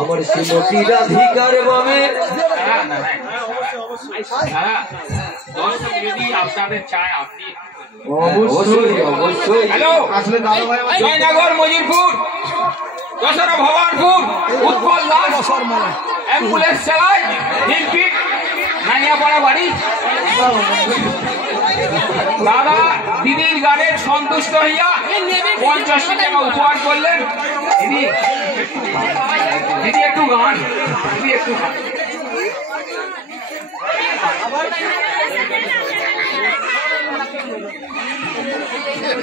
আমার শ্রীমতী রাধিকার বামে আপনাদের চায় আপনি অবশ্যই অবশ্যই। হ্যালো, জয়নগর, মজিরপুর, দশরা, ভবানপুর, উৎপল দাস অ্যাম্বুলেন্স চালায়, নীলপিঠ নানিয়াপাড়া বাড়ি। দাদা দিদির গানের সন্তুষ্ট হইয়া 50 টাকা উপহার করলেন। দিদি দিদি একটু গান, দিদি একটু গান।